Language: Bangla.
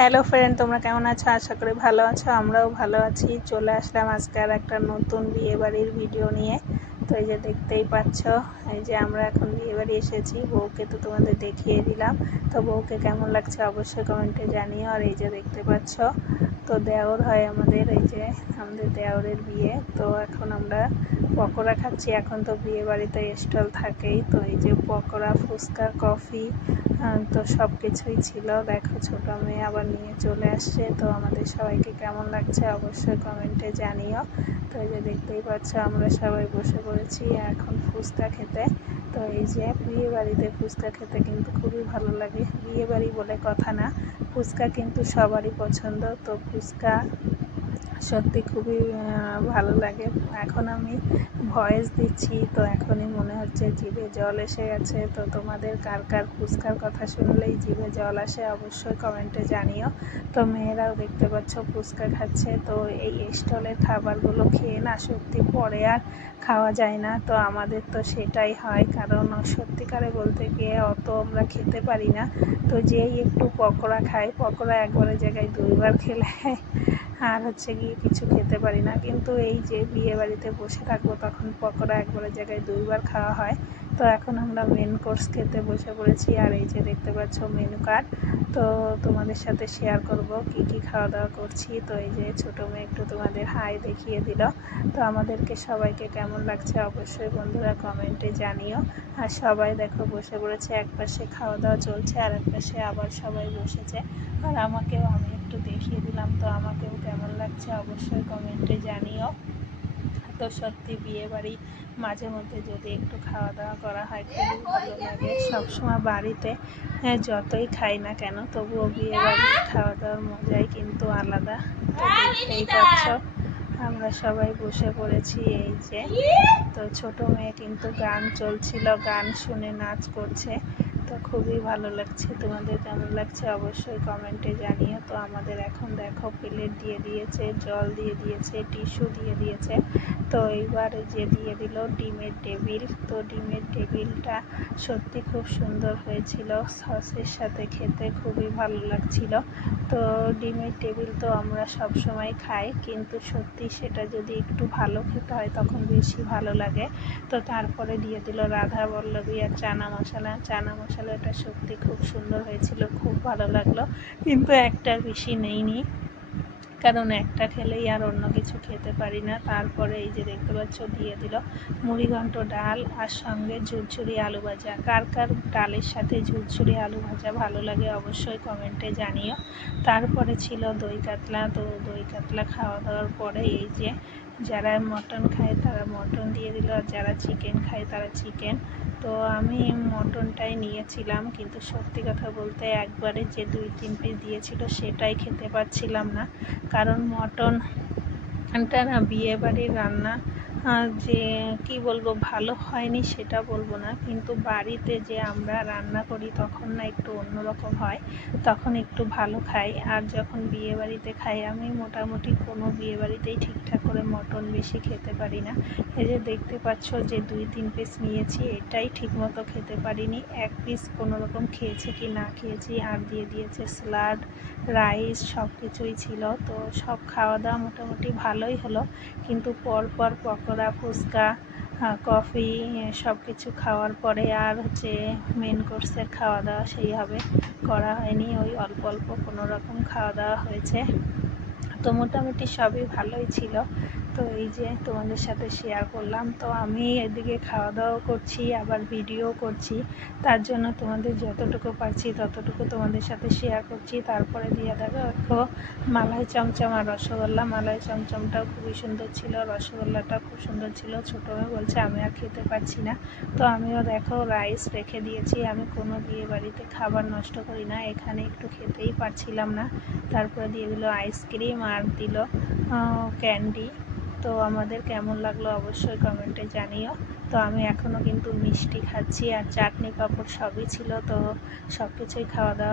হ্যালো ফ্রেন্ড, তোমরা কেমন আছো? আশা করি ভালো আছো। আমরাও ভালো আছি। চলে আসলাম আজকে আর একটা নতুন বিয়েবাড়ির ভিডিও নিয়ে। তো এই যে দেখতেই পাচ্ছ, এই যে আমরা এখন বিয়েবাড়ি এসেছি। বউকে তো তোমাদের দেখিয়ে দিলাম। তো বউকে কেমন লাগছে অবশ্যই কমেন্টে জানিও। আর এই যে দেখতে পাচ্ছ, তো দেওর হয় আমাদের, এই যে আমাদের দেওরের বিয়ে। তো এখন আমরা পকোড়া খাচ্ছি। এখন তো বিয়ে বাড়িতে স্টল থাকেই, তো এই যে পকোড়া, ফুচকা, কফি, তো সব কিছুই ছিল। দেখো ছোটো মেয়ে আবার নিয়ে চলে আসছে। তো আমাদের সবাইকে কেমন লাগছে অবশ্যই কমেন্টে জানিও। তো এই যে দেখতেই পাচ্ছ, আমরা সবাই বসে পড়েছি এখন ফুচকা খেতে। তো এই যে বিয়ে বাড়িতে ফুচকা খেতে কিন্তু খুবই ভালো লাগে। বিয়ে বাড়ি বলে কথা না, ফুচকা কিন্তু সবারই পছন্দ। তো ফুচকা সত্যি খুবই ভালো লাগে। এখন আমি ভয়েস দিচ্ছি, তো এখনই মনে হচ্ছে জিভে জল এসে গেছে। তো তোমাদের কার কার ফুচকার কথা শুনলেই জিভে জল আসে অবশ্যই কমেন্টে জানিও। তো মেয়েরাও দেখতে পাচ্ছ ফুচকা খাচ্ছে। তো এই স্টলের খাবারগুলো খেয়ে না সত্যি পরে আর খাওয়া যায় না। তো আমাদের তো সেটাই হয়, কারণ সত্যিকারে বলতে গিয়ে অত আমরা খেতে পারি না। তো যেই একটু পকোড়া খাই, পকোড়া একবারের জায়গায় দুইবার খেলে আর হচ্ছে গিয়ে কিছু খেতে পারি না। কিন্তু এই যে বিয়ে বাড়িতে বসে থাকবো তখন পকোড়া একবারের জায়গায় দুইবার খাওয়া হয়। তো এখন আমরা মেন কোর্স খেতে বসে পড়েছি। আর এই যে দেখতে পাচ্ছ মেনু কার্ড, তো তোমাদের সাথে শেয়ার করব কি কি খাওয়া দাওয়া করছি। তো এই যে ছোটো মেয়ে একটু তোমাদের হাই দেখিয়ে দিল। তো আমাদেরকে সবাইকে কেমন লাগছে অবশ্যই বন্ধুরা কমেন্টে জানিও। আর সবাই দেখো বসে পড়েছে, এক পাশে খাওয়া দাওয়া চলছে আর এক পাশে আবার সবাই বসেছে। আর আমাকেও, আমি একটু দেখিয়ে দিলাম। তো আমাকেও কেমন লাগছে অবশ্যই কমেন্টে জানিও। তো সত্যি বিয়ে বাড়ি মাঝে মধ্যে যদি একটু খাওয়া দাওয়া করা হয় খুবই ভালো লাগে। সবসময় বাড়িতে যতই খাই না কেন তবুও বিয়ে বাড়ির খাওয়া দাওয়ার মজাই কিন্তু আলাদা। তো দেখতেই পাচ্ছ আমরা সবাই বসে পড়েছি। এই যে তো ছোটো মেয়ে কিন্তু গান চলছিল, গান শুনে নাচ করছে। তো খুবই ভালো লাগছে। তোমাদের কেমন লাগছে অবশ্যই কমেন্টে জানিও। তো আমাদের এখন দেখো প্লেট দিয়ে দিয়েছে, জল দিয়ে দিয়েছে, টিস্যু দিয়ে দিয়েছে। তো এইবার যে দিয়ে দিল ডিমের টেবিল। তো ডিমের টেবিলটা সত্যি খুব সুন্দর হয়েছিল, সসের সাথে খেতে খুবই ভালো লাগছিল। তো ডিমের টেবিল তো আমরা সব সময় খাই, কিন্তু সত্যি সেটা যদি একটু ভালো খেতে হয় তখন বেশি ভালো লাগে। তো তারপরে দিয়ে দিল রাধা বল্লভী আর চানা মশলা। চানা মশলাটা সত্যি খুব সুন্দর হয়েছিল, খুব ভালো লাগলো। কিন্তু একটার বেশি নেইনি, কারণ একটা খেলেই আর অন্য কিছু খেতে পারি না। তারপরে এই যে দেখতে পাচ্ছ দিয়ে দিল মুড়িঘণ্ট ডাল আর সঙ্গে ঝুরঝুরি আলু ভাজা। কার কার ডালের সাথে ঝুরঝুরি আলু ভাজা ভালো লাগে অবশ্যই কমেন্টে জানিও। তারপরে ছিল দই কাতলা। তো দই কাতলা খাওয়া দাওয়ার পরে এই যে যারা মটন খায় তারা মটন দিয়ে দিল, আর যারা চিকেন খায় তারা চিকেন। তো আমি মটনটাই নিয়েছিলাম, কিন্তু সত্যি কথা বলতে একবারে যে 2-3 পিস দিয়েছিল সেটাই খেতে পারছিলাম না। কারণ মটনটা না বিয়েবাড়ির রান্না যে কি বলবো ভালো হয়নি সেটা বলবো না, কিন্তু বাড়িতে যে আমরা রান্না করি তখন না একটু অন্যরকম হয়, তখন একটু ভালো খাই। আর যখন বিয়েবাড়িতে খাই, আমি মোটামুটি কোনো বিয়েবাড়িতেই ঠিকঠাক করে মটন বেশি খেতে পারি না। এই যে দেখতে পাচ্ছ যে 2-3 পিস নিয়েছি, এটাই ঠিকমতো খেতে পারিনি। এক পিস কোনোরকম খেয়েছি কি না খেয়েছি। আর দিয়ে দিয়েছে স্যালাড, রাইস, সব কিছুই ছিল। তো সব খাওয়া দাওয়া মোটামুটি ভালোই হলো, কিন্তু পরপর পকোড়া, ফুচকা, কফি সব কিছু খাওয়ার পরে আর হচ্ছে মেন কোর্সের খাওয়া দাওয়া সেইভাবে করা হয়নি। ওই অল্প অল্প কোনো রকম খাওয়া দাওয়া হয়েছে। তো মোটামুটি সবই ভালোই ছিল। তো এই যে তোমাদের সাথে শেয়ার করলাম। তো আমি এদিকে খাওয়া দাওয়া করছি, আবার ভিডিও করছি, তার জন্য তোমাদের যতটুকু পারছি ততটুকু তোমাদের সাথে শেয়ার করছি। তারপরে দিয়ে দেখো মালাই চমচম আর রসগোল্লা। মালাই চমচমটাও খুবই সুন্দর ছিল, রসগোল্লাটাও খুব সুন্দর ছিল। ছোটো মেয়ে বলছে আমি আর খেতে পারছি না। তো আমিও দেখো রাইস রেখে দিয়েছি। আমি কোনো বিয়ে বাড়িতে খাবার নষ্ট করি না, এখানে একটু খেতেই পারছিলাম না। তারপরে দিয়ে দিল আইসক্রিম আর দিল ক্যান্ডি। তো আমাদের কেমন লাগলো অবশ্যই কমেন্টে জানিও। তো আমি এখনও কিন্তু মিষ্টি খাচ্ছি, আর চাটনি পাঁপড় সবই ছিল। তো সব কিছুই খাওয়া দাওয়া